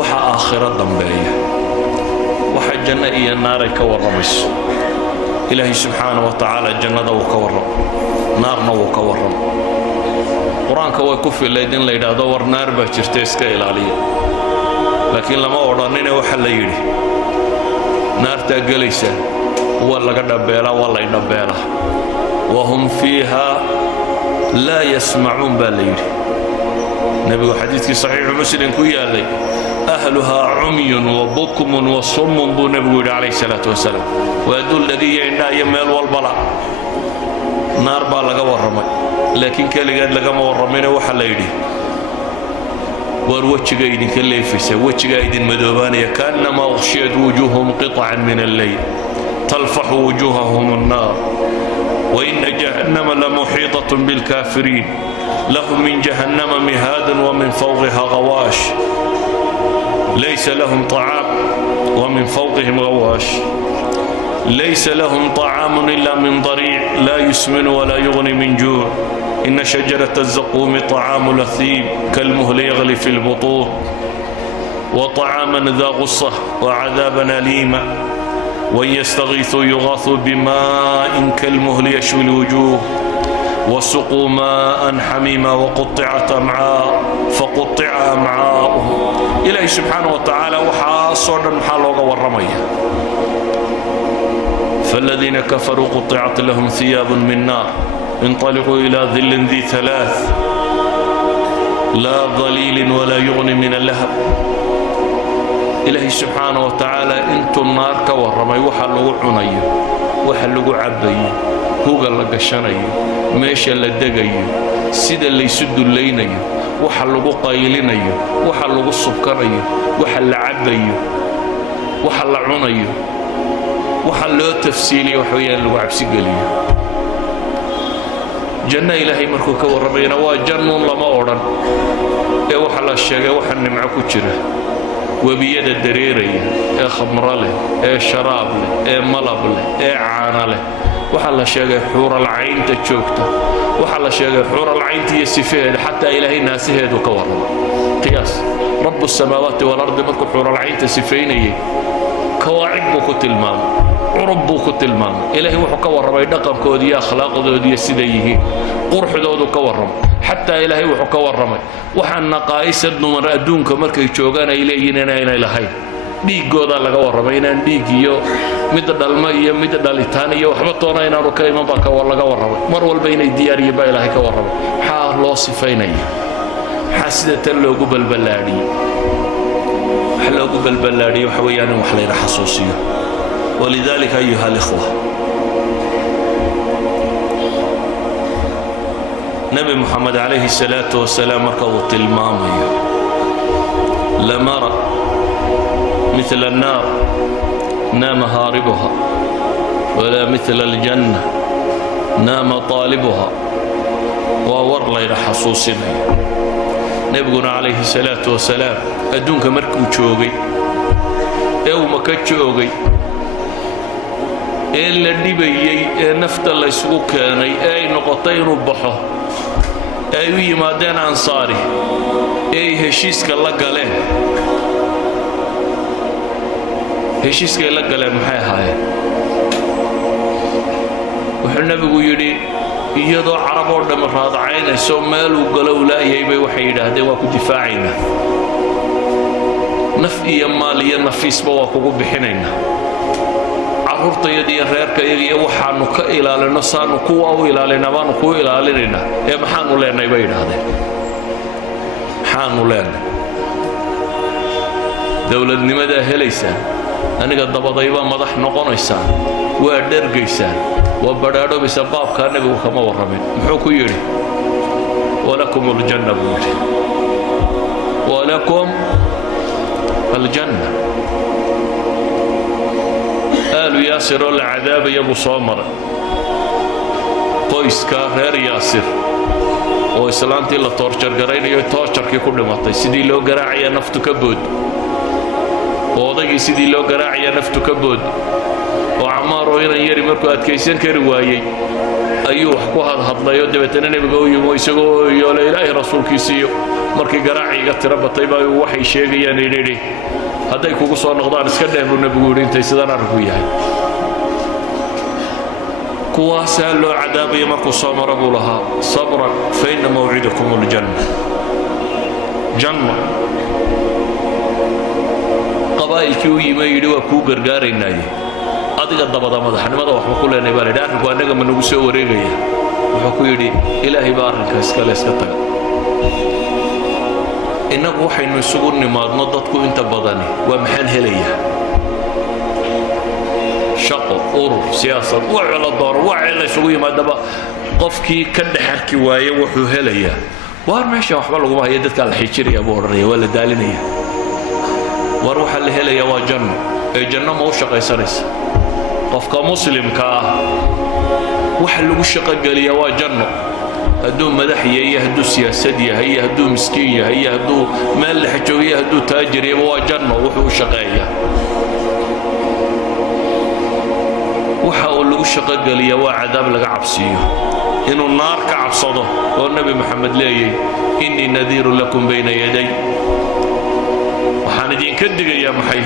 waxa aakhira dambeeya waxa janno iyo naar ay ka waramayso ilaahay subxaanahu wa tacaala jannada uu ka warramo naarna uu ka warramo quraanka way ku filayd in la yiraahdo war naar baa jirta iska ilaaliya laakiin lama odhanina waxa la yiri naarta galaysa waa laga dhabeela waa la dhabeela وهم فيها لا يسمعون بالليل نبي حديث صحيح مسلم كيالي أهلها عمي وبكم وصم بنبي عليه الصلاة والسلام ويدل الذي عندنا يمال والبلاء نار بالغ ورمي لكن كل قد لقى ورمينا وحليدي وروتش قايد كليفس وروتش قايد مدوبانية كأنما أغشيت وجوههم قطعا من الليل تلفح وجوههم النار وإن جهنم لمحيطة بالكافرين لهم من جهنم مهاد ومن فوقها غواش ليس لهم طعام ومن فوقهم غواش ليس لهم طعام إلا من ضريع لا يسمن ولا يغني من جوع إن شجرة الزقوم طعام الأثيم كالمهل يغلي في البطون وطعاما ذا غصة وعذابا أليما وإن يستغيثوا يغاثوا بماء كالمهل يشوي الوجوه وسقوا ماء حميما وقطعت أمعاء فقطع أمعاؤهم إلهي سبحانه وتعالى وحاصر محالوغا والرمية فالذين كفروا قطعت لهم ثياب من نار انطلقوا إلى ظل ذي ثلاث لا ظليل ولا يغني من اللهب إلهي سبحانه وتعالى انتو النار كورمي وحلقوا عنيو وحلقوا عبيو هوغا لقشانيو ميشا لدقيو سيدا اللي يسدوا اللينيو وحلقوا قايلينيو وحلقوا السبكريو وحل عبيو وحل عنيو وحلقوا تفسيلي وحويا اللقوا عبسي قليو جنة إلهي مركو كورمينا وجنة لما أوران إيه وحل الشيء وحل معكو جره وبيد الدريرية إيه خمر له إيه شراب له إيه ملب له إيه عان له وحل شيء حور العين تشوكته وحل شيء حور العين تيسفيه حتى إلهي ناسه وكورم قياس رب السماوات والأرض مركو حور العين تسفيني كواعب بكت المام عرب بكت المام إلهي وحكورم يدقم كودي أخلاق ذودي سديه قرح ذود كورم حتى إلهي وحكورم وحن نقائص النمر أدونك مركي جوغانا إلينا إلى إلهي ديق قودا لغا ورمينا ديق يو مدد المية مدد الإتانية وحبطونا إنا ركايما باكا ورلغا ورمي مرول بين الديار يبا إلهي كورمي حا الله صفيني حاسدة اللوغو بالبلادي حلوغو بالبلادي وحويانا وحلينا حصوصية ولذلك أيها الإخوة نبي محمد عليه الصلاة والسلام مركض المامي لمرى مثل النار نام هاربها ولا مثل الجنة نام طالبها وور لير حصوصنا نبينا عليه الصلاة والسلام أدونك مركو تشوغي أو مكتشوغي إلا النبي نفت الله يسوق كاني أي نقطين وبحه أي مادين أنصاري أي هشيسك الله قالين هشيسك الله قالين محي هاي وحنا بيقول يدي يضع عرب ورد مراد عينه سو مال وقالوا لا يبي وحيد هذا واكو دفاعنا نفئي ماليا نفيس بواكو بحنينا عرورتيدii reerkayga waxaanu ka ilaalino saanu kuwa u ilaalina baanu ku ilaalinayna ee maxaanu leenay bay yiraahdeen maxaanu leenay dawladnimada helaysa aniga dabadayba madax noqonaysa waa dhergaysa waa badhaadho bisa baabka nabigu kama waramin muxuu ku yiri walakum aljanna walakum aljanna قالوا ياسر العذاب يبو صامر قيس كهر ياسر وإسلامتي لا تورشر قرين يو تورشر كي كل مطي سيدي لو قراعي نفتو كبود ووضي سيدي لو قراعي نفتو كبود وعمار وين يري مركو أتكيسن كروايي أيوه حكوها هضليو دبتنا نبقوا يسقوا يولا إلهي رسول كيسيو مركي قراعي قد رب طيبا وحي شيء يعني ليلي هذا يكون صار نقدر نسكده ونبقول أنت يسدنا ركويا كواسا لو عذابي مركو صامر لها صبرا فإن موعدكم الجنة جنة قبائل كيوي ما يدوا كو غرغارين ناي adiga dabada madaxnimada wax ku leenay baa leedahay arinku anaga ma nagu soo wareegaya wuxuu ku yiri ilaahay baa arrinka iska taga inagu waxaynu isugu nimaadno dadku inta badani waa maxaan helaya shaqo urur siyaasad wacala door wacala isugu yimaadaba qofkii ka dhaxarki waaye wuxuu helaya waar meesha waxba lagu hayo dadka la xijiraya buu oranaya wala daalinaya war waxa la helaya waa janno ee janno ma u shaqaysanaysa qofka muslimka ah waxa lagu shaqo galiya waa janno hadduu madax yahay hadduu siyaasad yahay hadduu miskiin yahay hadduu meel la xajooyo hadduu taajir yahay waa janno wuxuu u shaqeeyaa waxa uu lagu shaqo galiya waa cadaab laga cabsiyo inuu naar ka cabsado oo nabi maxamed leeyay inni nadiirun lakum bayna yaday waxaan idinka digayaa maxay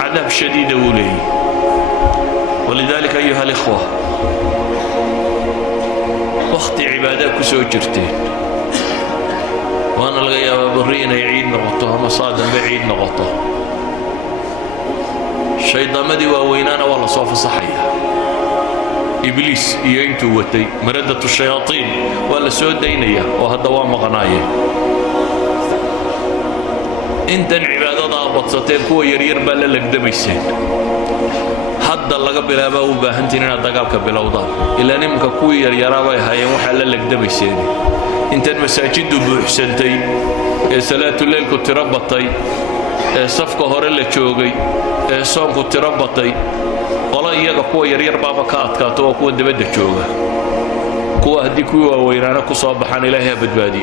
cadaab shadiid uu leeyahay ولذلك أيها الإخوة وقت عبادات كسو جرتين وأنا لغاية برينا يعيد نغطه مصادا بعيد نغطه الشيطان مدي ووينانا والله صوف صحيح إبليس ينتو وتي مردة الشياطين ولا سود دينية وهذا دوام غناية انت عبادة ضابط ستين كو يرير بلا لك دميسين hadda laga bilaabo u baahantiin inaad dagaalka bilowdaan ilaa nimka ku yaryaraaba ay hayeen waxa la lagdabayseen inta masaajidu buuxsantay ee salaatu leelku tirabatay ee safka hore la joogay ee soonku tirabatay qolo iyaga kuwa yaryar baaba ka adkaato oo kuwa dibadda jooga kuwa hadii kuwa waaweynaana ku soo baxaan ilaahay badbaadi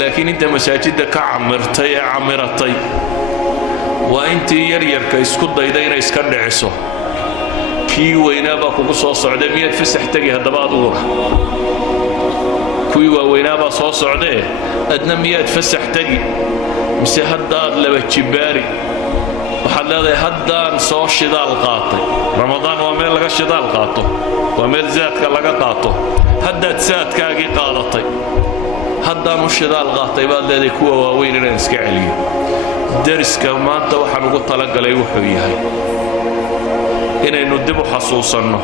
laakiin inta masaajida ka camirtay ee camiratay وأنت يريرك اسكت ضيدين اسكت عصو كي وينابا كوكو صوص عدي مية فسح تجي هذا بعض ورا كي وينابا صوص عدي أدنى مية فسح تجي مسي هداد لبتشباري وحلا هدان صوص شدال قاطي رمضان وميل لقى شدال قاطو وميل زاد لقى قاطو هداد ساد كاجي قاطي هدان الشدال قاطي بعد ذلك هو وين نسكع عليه درسك ما أنت وحن قلت لك لا يوحيها إن ندب حصوصنا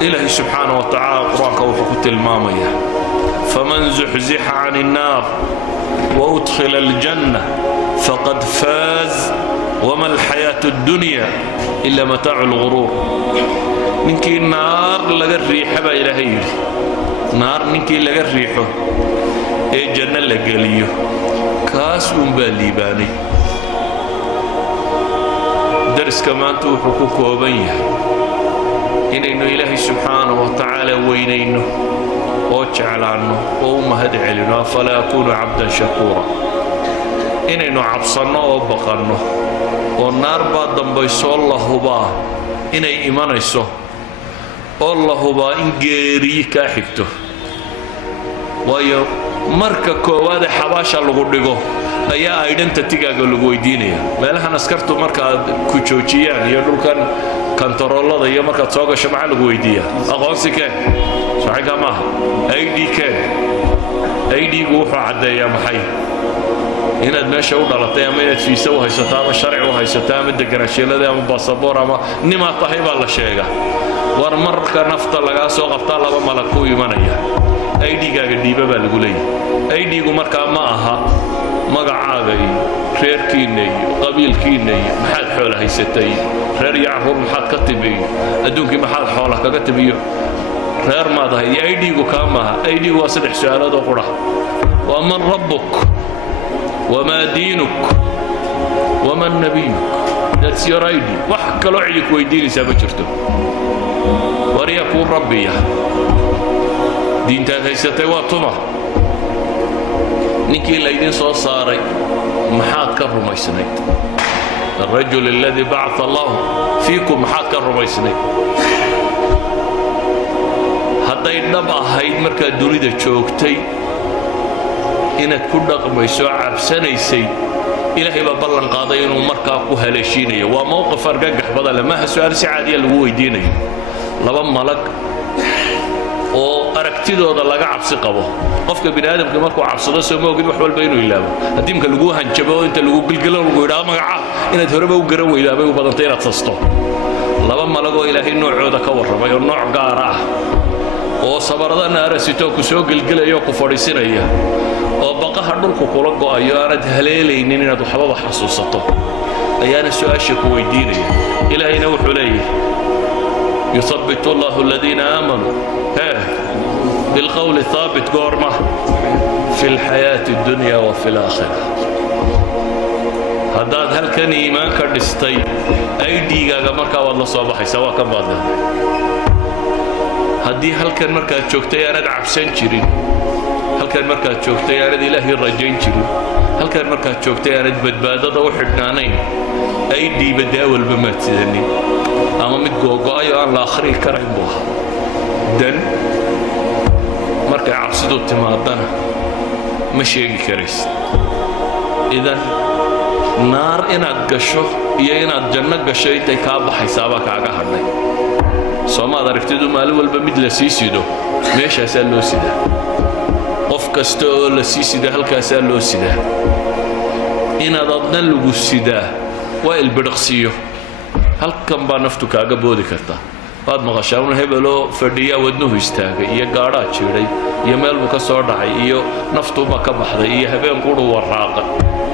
إلهي سبحانه وتعالى قرآنك وحكت المامية فمن زحزح عن النار وأدخل الجنة فقد فاز وما الحياة الدنيا إلا متاع الغرور منك النار لقى الريحة با إلهي نار منك لقى الريحة إيه جنة لقى ليه كاس بالليباني درس كمان توحكوك وبيه إنه إلهي سبحانه وتعالى وينينه وجعل عنه وأمهد علينا فلا أكون عبدا شكورا إنه عبصنا وبقرنا والنار بعد بيسو الله با إنه إيمان يسو الله با إن جيري كاحكته ويو marka koowaad xabaasha lagu dhigo ayaa identity-gaaga lagu weydiinaya meelahan askartu marka ku joojiyaan iyo dhulkan kantaroolada iyo marka soo gasho maxaa lagu weydiiyaa aqoonsi keen saxiga ma ID keen ID-gu wuxuu cadeeyaa maxay inaad meesha u dhalatay ama inaad fiisa u haysato ama sharci u haysato ama deganaanshiilada ama baasaboor ama nima tahay baa la sheega war marka nafta laga soo qabtaa laba malak ku imanaya ID-gaaga dhiiba baa lagu leeyahay ID-gu markaa ma aha magacaaga iyo reerkiina iyo qabiilkiina iyo maxaad xoolo haysatay reer iyo caruur maxaad ka timi adduunkii maxaad xoolo kaga timiyo reer maad ahay ID-gu kaa maaha ID-gu waa saddex su'aalood oo qura waa man rabbuk wamaa diinuk waman nabiyuk that's your ID wax kaloo cidi ku weydiinaysaa ma jirto wariya kuu rabbiya diintaad haysatay waa tuma ninkii laydin soo saaray maxaad ka rumaysnayd الرجل الذي بعث الله فيكم حاك الرميسني hadday dhab ahayd markaad dunida joogtay inaad ku dhaqmayso cabsanaysay ilaahay baa ballan qaaday inuu markaa ku haleeshiinayo waa mowqif argagax badan leh maaha su'aal si caadiya lagu weydiinayo laba malag oo aragtidooda laga cabsi qabo qofka bini aadamka markuu cabsado soo moogid wax walba inuu ilaabo haddii marka lagu hanjabo inta lagu gilgilo lagu yidhaahdo magaca inaad horeba u garan weydaabay u badantay inaad sasto laba malag oo ilaahay noocooda ka warramay oo nooc gaar ah oo sabarada naarasito ku soo gilgilayo ku fadhiisinaya oo baqaha dhulku kula go'ayo aanad haleelaynin inaad waxba xasuusato ayaana su'aasha ku weydiinaya ilaahayna wuxuu leeyahay يثبت الله الذين آمنوا بالقول الثابت قرمة في الحياة الدنيا وفي الآخرة هذا هل كان إيمان كردستي أي ديغا مركا والله صباحي سواء كان بعد هدي هل كان مركا تشوكتي أنا عبسان جرين هل كان مركا تشوكتي أنا إلهي الرجين جرين هل كان مركا تشوكتي أنا بدبادة وحدنانين أي دي بداول بما تذني ama mid googo'ayo aan la akhriyi karayn buu ahaa dan markay cabsidu timaadana ma sheegi karaysid idan naar inaad gasho iyo inaad janno gasho intay kaa baxaysaabaa kaaga hadhay soomaad aragtidu maalin walba mid la sii sido meeshaasaa loo sidaa qof kasta oo la sii sida halkaasaa loo sidaa inaad adna lagu sidaa waa ilbidhiqsiyo halkan baa naftu kaaga boodi karta waad maqashaa un hebeloo fadhiya wadnuhu istaagay iyo gaadhaa jiray iyo meel buu ka soo dhacay iyo naftuba ka baxday iyo habeen quru waraaqa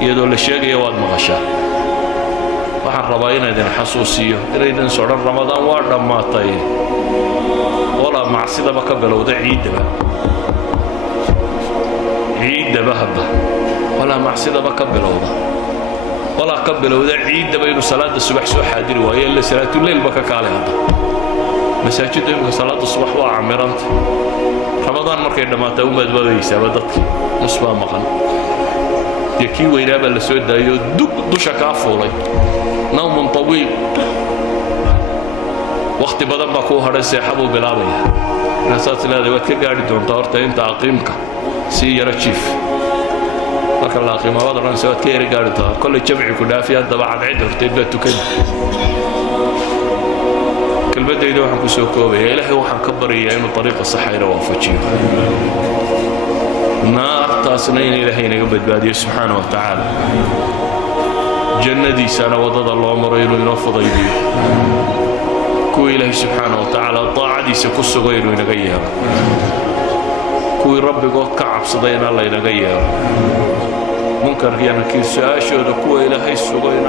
iyadoo la sheegaya waad maqashaa waxaan rabaa inaydin xasuusiyo inaydin sodhan ramadaan waa dhammaatay walaa macsidaba ka bilowda ciidaba hadda walaa macsidaba ka bilowda ولا قبل وذا عيد بين صلاة الصبح سو حاضر وهي إلا صلاة الليل بكا كالي هذا مساجد يوم صلاة الصبح وعمرانت رمضان مركي لما تقوم بدوي سبدتك نصبا مقن يكي وينابا لسود دا يدق دوشا كافولي نوم طويل وقت بدن باكو هذا سيحبو بلابيا ناسات لا دوات كقاعد دون طارتا انت عقيمك سي يرشيف marka la qiimo wadaran soo teeri gaarto kulli jabci ku dhaafiya dabacad cid horteed baa tukan kalbadayda waxaan ku soo koobay ilaahay waxaan ka bariyaa inuu dariiqa saxayra waafajiyo naartaasna in ilaahay naga badbaadiyo subxaanahu wa tacaala jannadiisana wadada loo maro inuu inoo fudaydiyo kuwa ilaahay subxaanahu wa tacaala daacadiisa ku sugo inuu inaga yeelo kuwii rabbigood ka cabsaday in alla inaga yeelo منكر يعني كي ساشود كوي لهي سوغينا